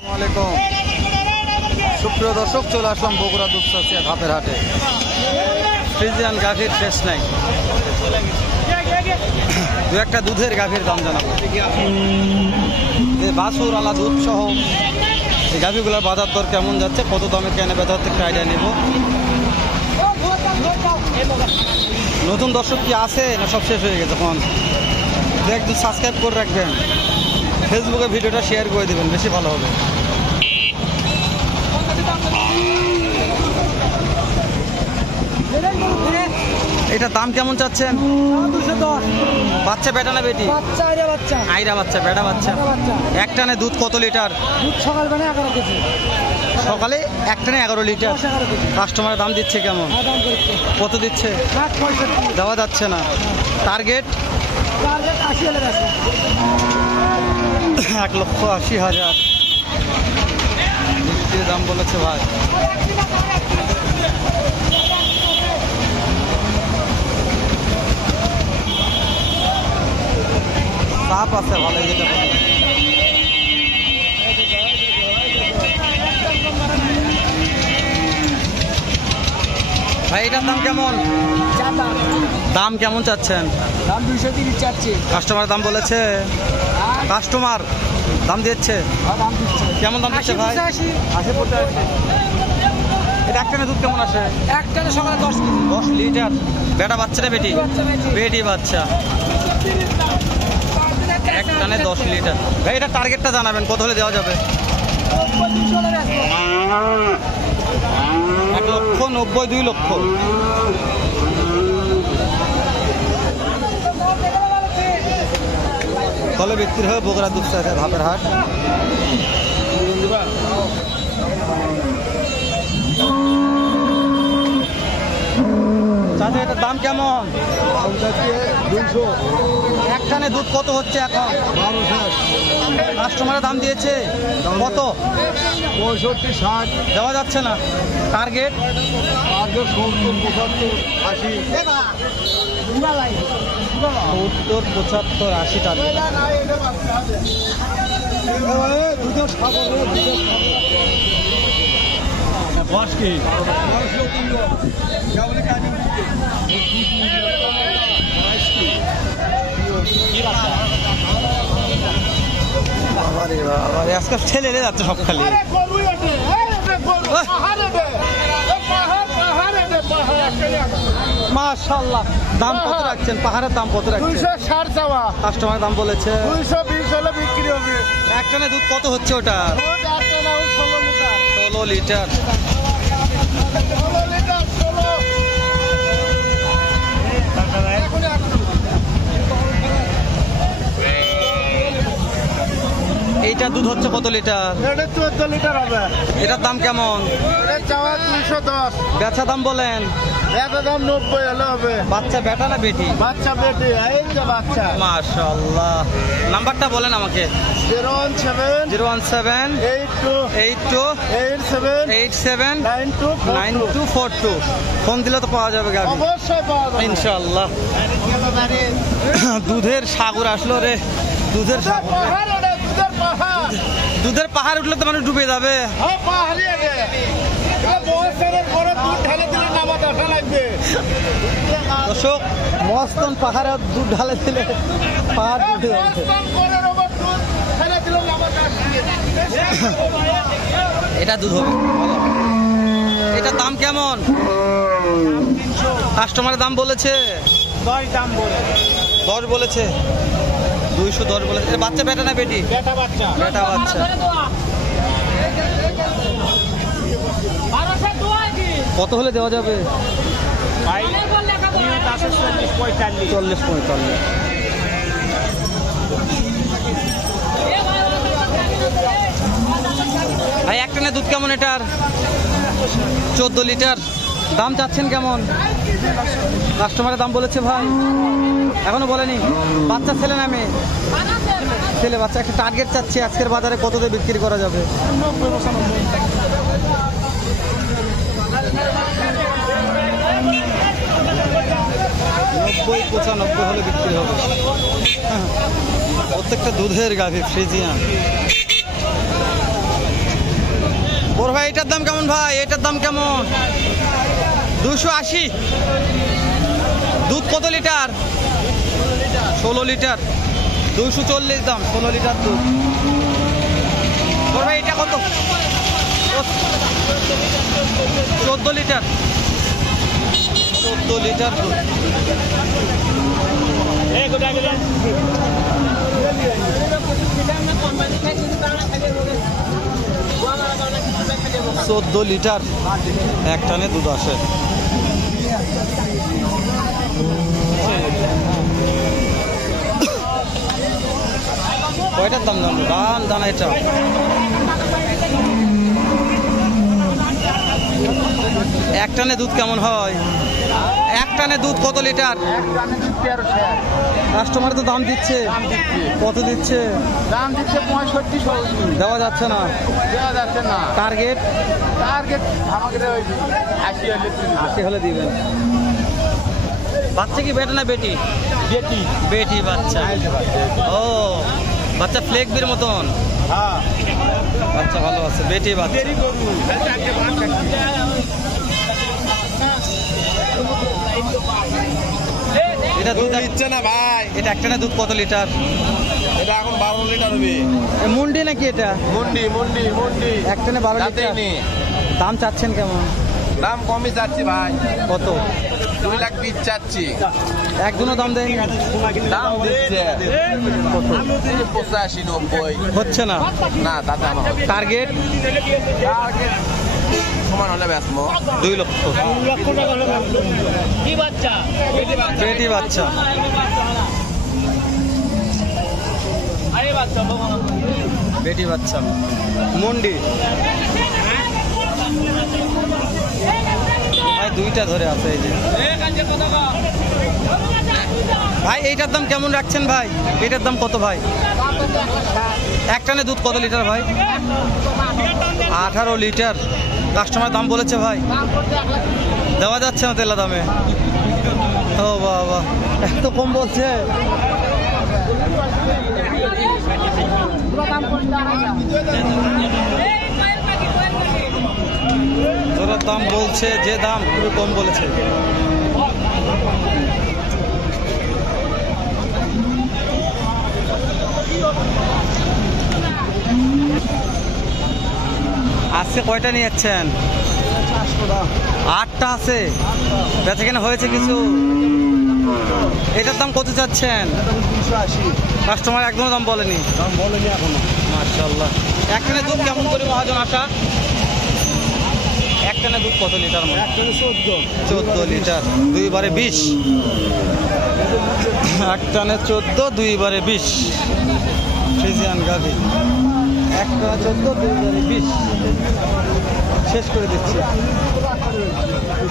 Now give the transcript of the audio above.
আসসালামু আলাইকুম সুপ্রিয় দর্শক, চলে আসলাম বগুড়া দুপচাচিয়া ঘাপের হাটে। ফ্রিজিয়ান গাভীর শেষ নাই, দু একটা দুধের গাভীর দাম জানাবো। বাছুর আলা দুধ সহ এই গাভীগুলোর বাজার দর কেমন যাচ্ছে, কত দামে কেনে বেচা হচ্ছে একটা আইডিয়া নেব। নতুন দর্শক কি আছে না সব শেষ হয়ে গেছে? তখন একটু সাবস্ক্রাইব করে রাখবেন, ফেসবুকে ভিডিওটা শেয়ার করে দেবেন, বেশি ভালো হবে। এটার দাম কেমন চাচ্ছেন? 210। বাচ্চা বেটা না বেটি? বাচ্চা আইরা বাচ্চা। আইরা বাচ্চা, বেটা বাচ্চা। এক টানে দুধ কত লিটার? দুধ সকাল মানে 11 কেজি। সকালে এক টানে 11 লিটার। 11 কেজি। কাস্টমারের দাম দিচ্ছে কেমন? দাম করছে কত দিচ্ছে? 65। দেওয়া যাচ্ছে না। টার্গেট? টার্গেট 80 হলে আছে। 1,80,000 মিষ্টির দাম বলেছে ভাই। চাপ আছে ভালো, যেটা ভাই এটার দাম কেমন? দাম কেমন চাচ্ছেন? দাম 230 চাচ্ছি। কাস্টমার দাম বলেছে? কাস্টমার দাম দিচ্ছে? দাম দিচ্ছে। কেমন দাম দিচ্ছে ভাই? 80-85। এটা একটানে দুধ কেমন আসে? একটানে সকালে 10 কেজি। 10 লিটার। বেটা বাচ্চা না বেটি? বেটি বাচ্চা। এক টানে 10 লিটার। ভাই এটা টার্গেটটা জানাবেন, কত হলে দেওয়া যাবে? 1,90,000, 2 লক্ষ। তলে বিক্রি হবে বগুড়া দুপচাচিয়া ঘাপের হাট। চাচা এটার দাম কেমন? 200। এক টানে দুধ কত হচ্ছে এখন? 1200। কাস্টমারের দাম দিয়েছে কত? 65 60। দেওয়া যাচ্ছে না। টার্গেট? 70 70 75 80। 70 75 80 টার্গেট। বস কি আজকে ঠেলে যাচ্ছে সব খালি। মাশাআল্লাহ। দাম কত রাখছেন? পাহাড়ের দাম কত রাখছেন? 260 চাওয়া। কাস্টমার দাম বলেছে 220 হলে বিক্রি হবে। এক টানে দুধ কত হচ্ছে ওটা? দুধ একটা না 16 লিটার। 16 লিটার। 16 লিটার 16। এইটা দুধ হচ্ছে কত লিটার? এটা 14 লিটার হবে। এটার দাম কেমন? এটা চাওয়া 210। বেচা দাম বলেন? এত দাম 90 হলে হবে। বাচ্চা বেটা না বেটি? বাচ্চা বেটি, এই যে বাচ্চা। মাশাআল্লাহ। নাম্বারটা বলেন আমাকে। 017 017 82 87 87 92 9242। ফোন দিলে তো পাওয়া যাবে গাড়ি অবশ্যই পাওয়া যাবে ইনশাআল্লাহ। দুধের সাগর আসলো রে, দুধের সাগর। পাহাড় ওটা, দুধের পাহাড়। দুধের পাহাড় উঠলে তো মানুষ ডুবে যাবে। হ্যাঁ, পাহাড়ি আগে। এটা বছরের পরে দুধ ঢেলে দিলে নামাজ আসা লাগবে। দর্শক, মস্তন পাহাড়ে দুধ ঢালে দিলে পাহাড় ডুবে যাবে। মস্তান করে ওপর দুধ ঢেলে দিলে নামাজ আসবে। এটা দুধ হবে। এটার দাম কেমন? কাস্টমারের দাম বলেছে? 10 দাম বলে। 10 বলেছে। 210 বলেছে। এর বাচ্চা বেটা না বেটি? বেটা বাচ্চা। বেটা বাচ্চা। কত হলে দেওয়া যাবে? ভাই 40 45। 40-45। ভাই এক টানে দুধ কেমন এটার? 14 লিটার। দাম চাচ্ছেন কেমন? কাস্টমারের দাম বলেছে ভাই? এখনো বলেনি। বাচ্চা ছেলে না মেয়ে? ছেলে বাচ্চা। একটা টার্গেট চাচ্ছি আজকের বাজারে কত দিয়ে বিক্রি করা যাবে? 90-95 হলে বিক্রি হবে। প্রত্যেকটা দুধের গাভী ফ্রিজিয়ান। ভাই এটার দাম কেমন ভাই? এটার দাম কেমন? 280। দুধ কত লিটার? 16 লিটার। 240 দাম, 16 লিটার দুধ। ভাই এটা কত? 14 লিটার। 14 লিটার দুধ। 14 লিটার এক টানে দুধ আসে। কয়টার দাম দানা এটা? এক টানে দুধ কেমন হয়? এক টানে দুধ কত লিটার? কাস্টমার তো দাম দিচ্ছে। কত দিচ্ছে? দাম দিচ্ছে 65। দেওয়া যাচ্ছে না। দেওয়া যাচ্ছে না। টার্গেট আমাকে 80 হলে দিবেন। বাচ্চা কি বেটা না বেটি? বেটি। বেটি বাচ্চা। ও বাচ্চা ফ্লেকবির মতন। হ্যাঁ বাচ্চা ভালো আছে। বেটি বাচ্চা। এটা দুধ দিচ্ছে না ভাই। এটা একটানে দুধ কত লিটার? এটা এখন 12 লিটার হবে। মুন্ডি নাকি এটা? মুন্ডি। একটানে 12 লিটার। দাম চাচ্ছেন কেমন? দাম কমই চাচ্ছি ভাই। কত? 2 লাখ 20 চাচ্ছি। একজনও দাম দেয়নি। দাম দিচ্ছে কত? 85 90। হচ্ছে না। না দাদা আমার টার্গেট সমান হলে ব্যস্ত 2 লক্ষ। কি বাচ্চা? বেটি বাচ্চা। আরে বাচ্চা বেটি বাচ্চা মুন্ডি। ভাই দুইটা ধরে আছে এই যে। ভাই এইটার দাম কেমন রাখছেন ভাই? এটার দাম কত ভাই? এক টানে দুধ কত লিটার ভাই? 18 লিটার। কাস্টমার দাম বলেছে ভাই? দেওয়া যাচ্ছে না তেলা দামে। ও বাবা এত কম বলছে। তোরা দাম বলছে যে দাম খুবই কম বলেছে। আজকে কয়টা নিয়ে যাচ্ছেন? 8টা আছে। বেচা কেনা হয়েছে কিছু? এটার দাম কত চাচ্ছেন? 280। কাস্টমার একদম দাম বলেনি। দাম বলেনি এখনো। মাশাআল্লাহ। একটানে দুধ কেমন করে মহাজন আশা? একটানে দুধ কত লিটার? 14 লিটার। 2 বারে 20। একটানে 14, 2 বারে 20। ফ্রিজিয়ান গাভী। একটা 14, 2 বারে 20। শেষ করে দিচ্ছি।